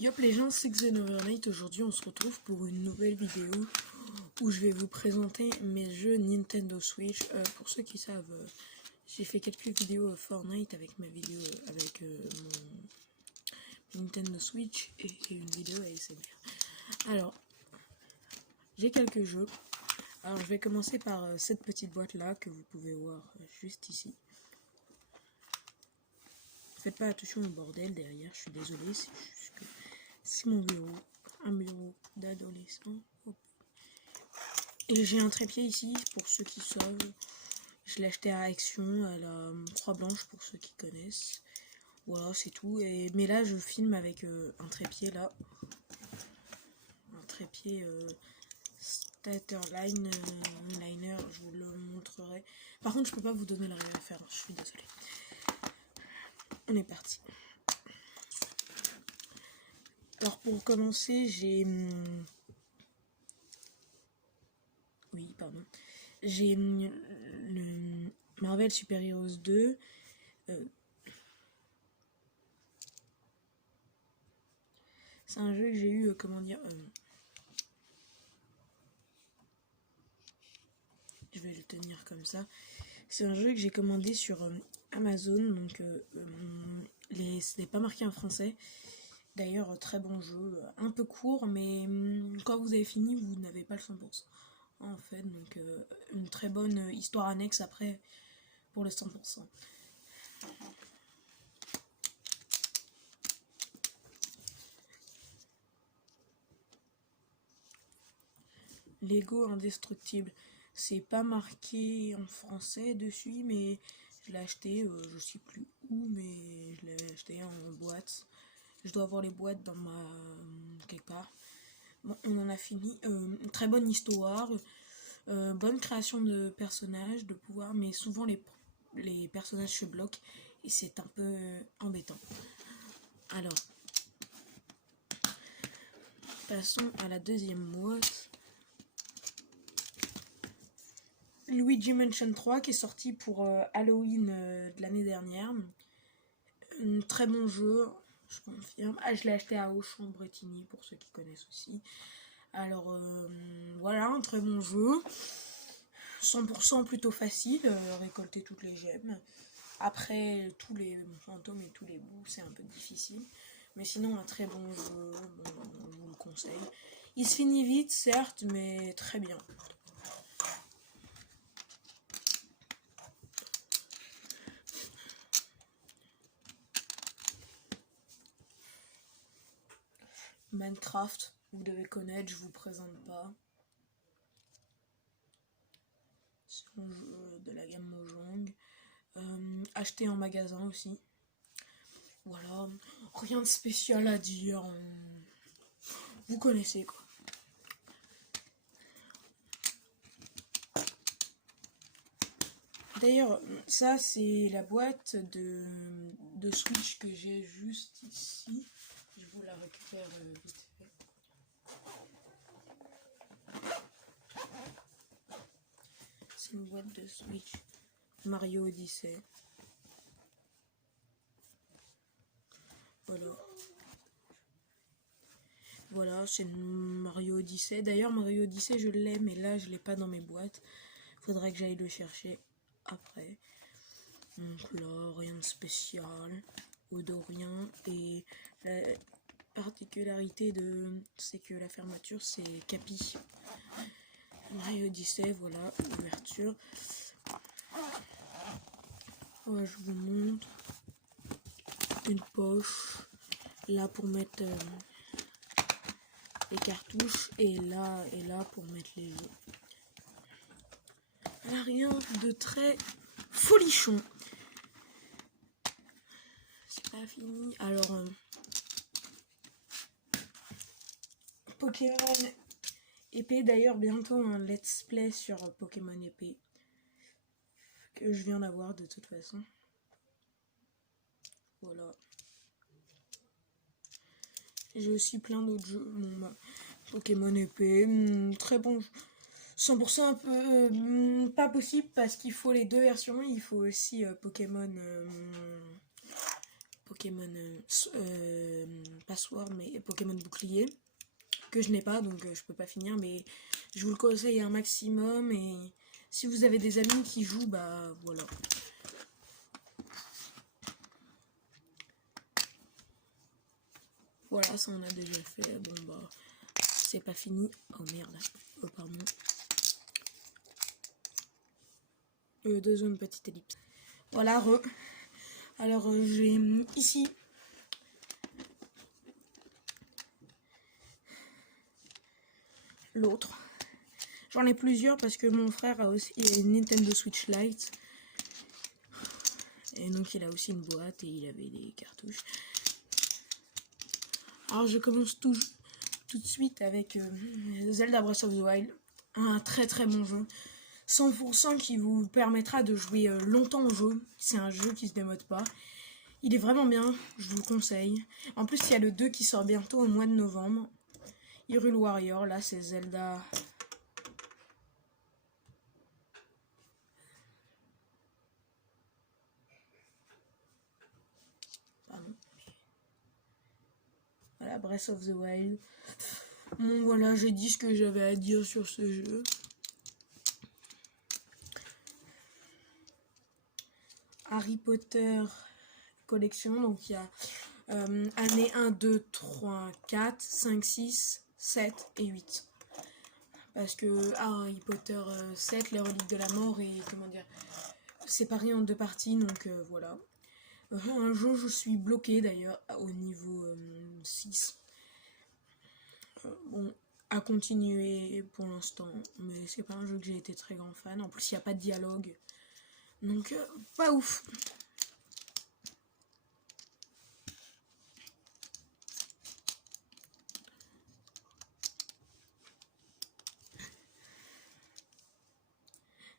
Yop les gens, c'est Xenovernight. Aujourd'hui on se retrouve pour une nouvelle vidéo où je vais vous présenter mes jeux Nintendo Switch. Pour ceux qui savent, j'ai fait quelques vidéos Fortnite avec ma vidéo avec mon Nintendo Switch et une vidéo ASMR. Alors, j'ai quelques jeux. Alors je vais commencer par cette petite boîte là que vous pouvez voir juste ici. Faites pas attention au bordel derrière, je suis désolé, c'est juste que c'est mon bureau, un bureau d'adolescent. Et j'ai un trépied ici, pour ceux qui savent. Je l'ai acheté à Action, à la Croix Blanche, pour ceux qui connaissent. Voilà, c'est tout. Mais là, je filme avec un trépied, là. Un trépied Statterline Liner, je vous le montrerai. Par contre, je peux pas vous donner la référence, je suis désolée. On est parti. Alors, pour commencer, j'ai... Oui, pardon. J'ai le Marvel Super Heroes 2. C'est un jeu que j'ai eu, comment dire... je vais le tenir comme ça. C'est un jeu que j'ai commandé sur Amazon, donc c'est pas marqué en français. D'ailleurs, très bon jeu, un peu court, mais quand vous avez fini, vous n'avez pas le 100%. En fait, donc une très bonne histoire annexe après pour le 100%. Lego indestructible. C'est pas marqué en français dessus, mais je l'ai acheté, je sais plus où, mais je l'ai acheté en boîte. Je dois avoir les boîtes dans ma... quelque part. Bon, on en a fini. Une très bonne histoire, bonne création de personnages, de pouvoirs, mais souvent les personnages se bloquent et c'est un peu embêtant. Alors, passons à la deuxième boîte. Luigi Mansion 3 qui est sorti pour Halloween de l'année dernière. Un très bon jeu, je confirme. Ah, je l'ai acheté à Auchan Bretigny pour ceux qui connaissent aussi. Alors voilà, un très bon jeu. 100% plutôt facile, récolter toutes les gemmes. Après, tous les fantômes et tous les bouts, c'est un peu difficile. Mais sinon, un très bon jeu, je vous le conseille. Il se finit vite, certes, mais très bien. Minecraft, vous devez connaître, je vous présente pas. C'est un jeu de la gamme Mojang. Acheté en magasin aussi. Voilà, rien de spécial à dire. Vous connaissez quoi. D'ailleurs, ça c'est la boîte de Switch que j'ai juste ici. Je vous la récupère vite fait. C'est une boîte de Switch Mario Odyssey. Voilà. Voilà, c'est Mario Odyssey. D'ailleurs, Mario Odyssey, je l'ai, mais là, je l'ai pas dans mes boîtes. Faudrait que j'aille le chercher après. Donc là, rien de spécial. Odorien. Et la particularité c'est que la fermeture, c'est Capi. Mario Odyssey, voilà, ouverture. Ouais, je vous montre. Une poche. Là pour mettre les cartouches et là pour mettre les jeux. Rien de très folichon. C'est pas fini. Alors Pokémon épée, d'ailleurs bientôt un let's play sur Pokémon épée que je viens d'avoir de toute façon. Voilà. J'ai aussi plein d'autres jeux. Bon, Pokémon épée, très bon jeu. 100% un peu pas possible parce qu'il faut les deux versions. Il faut aussi Pokémon Pokémon Password, mais Pokémon Bouclier, que je n'ai pas, donc je peux pas finir, mais je vous le conseille un maximum, et si vous avez des amis qui jouent, bah voilà. Voilà, ça on a déjà fait. Bon bah, c'est pas fini. Oh merde. Oh pardon. Deuxième petite ellipse. Voilà, alors j'ai ici l'autre. J'en ai plusieurs parce que mon frère a aussi une Nintendo Switch Lite. Et donc il a aussi une boîte et il avait des cartouches. Alors je commence tout de suite avec Zelda Breath of the Wild. Un très très bon jeu. 100% qui vous permettra de jouer longtemps au jeu. C'est un jeu qui se démode pas. Il est vraiment bien, je vous le conseille. En plus, il y a le 2 qui sort bientôt au mois de novembre. Hyrule Warrior, là c'est Zelda. Pardon. Voilà, Breath of the Wild. Bon voilà, j'ai dit ce que j'avais à dire sur ce jeu. Harry Potter collection, donc il y a année 1, 2, 3, 4, 5, 6, 7 et 8. Parce que Harry Potter 7, les reliques de la mort, et comment dire, séparé en deux parties, donc voilà. Un jeu, je suis bloqué d'ailleurs au niveau 6. Bon, à continuer pour l'instant, mais c'est pas un jeu que j'ai été très grand fan. En plus, il n'y a pas de dialogue, donc pas ouf.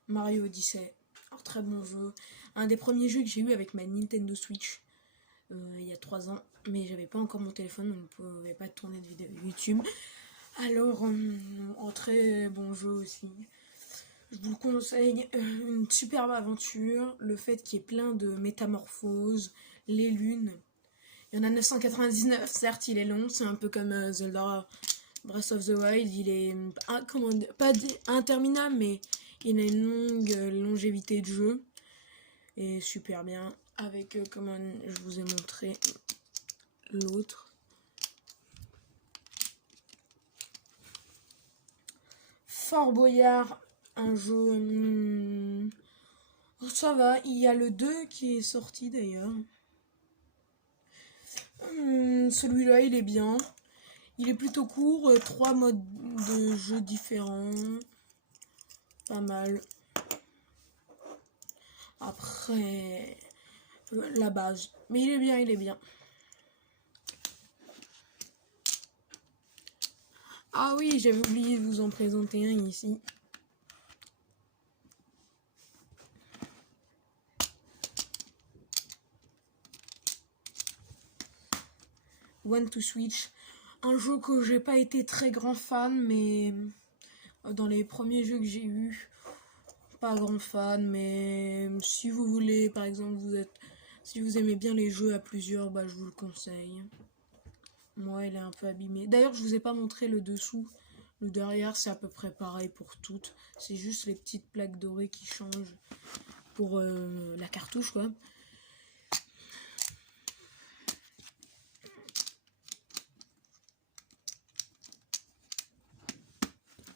Mario Odyssey, alors très bon jeu. Un des premiers jeux que j'ai eu avec ma Nintendo Switch il y a 3 ans, mais j'avais pas encore mon téléphone, donc on ne pouvait pas tourner de vidéo YouTube. Alors, un très bon jeu aussi. Je vous le conseille, une superbe aventure, le fait qu'il y ait plein de métamorphoses, les lunes. Il y en a 999, certes il est long, c'est un peu comme Zelda Breath of the Wild, il est pas interminable, mais il a une longue longévité de jeu, et super bien, avec, comme je vous ai montré, l'autre. Fort Boyard, un jeu... ça va, il y a le 2 qui est sorti d'ailleurs. Celui-là, il est bien. Il est plutôt court, 3 modes de jeu différents. Pas mal. Après, la base. Mais il est bien, il est bien. Ah oui, j'avais oublié de vous en présenter un ici. One to Switch. Un jeu que j'ai pas été très grand fan, mais dans les premiers jeux que j'ai eu, pas grand fan, mais si vous voulez, par exemple, si vous aimez bien les jeux à plusieurs, bah je vous le conseille. Moi, il est un peu abîmé. D'ailleurs, je vous ai pas montré le dessous. Le derrière, c'est à peu près pareil pour toutes. C'est juste les petites plaques dorées qui changent pour la cartouche, quoi.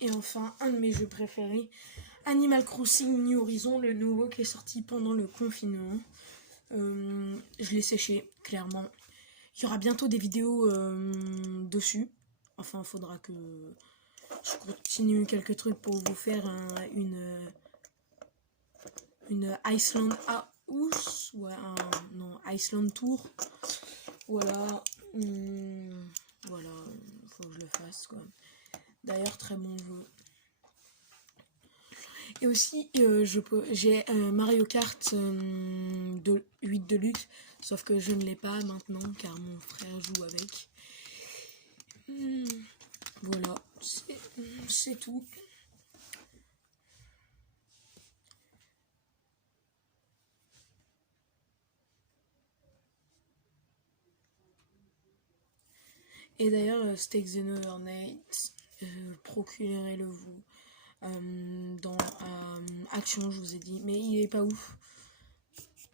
Et enfin, un de mes jeux préférés, Animal Crossing New Horizon, le nouveau qui est sorti pendant le confinement. Je l'ai séché, clairement. Il y aura bientôt des vidéos dessus. Enfin, il faudra que je continue quelques trucs pour vous faire une Iceland House. Ouais, non, Iceland Tour. Voilà. Voilà, faut que je le fasse, quoi. D'ailleurs, très bon jeu. Et aussi, j'ai Mario Kart 8 Deluxe, sauf que je ne l'ai pas maintenant car mon frère joue avec. Voilà, c'est tout. Et d'ailleurs, c'était Xenovernight, procurez-le vous. Dans Action, je vous ai dit, mais il est pas ouf.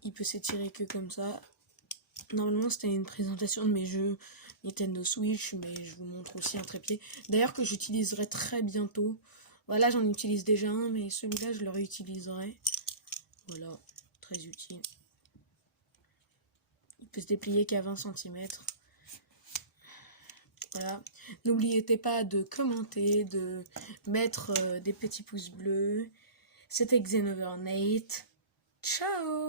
Il peut s'étirer que comme ça. Normalement, c'était une présentation de mes jeux Nintendo Switch, mais je vous montre aussi un trépied. D'ailleurs, que j'utiliserai très bientôt. Voilà, j'en utilise déjà un, mais celui-là, je le réutiliserai. Voilà, très utile. Il peut se déplier qu'à 20 cm. Voilà. N'oubliez pas de commenter, de mettre des petits pouces bleus. C'était Xenovernight. Ciao!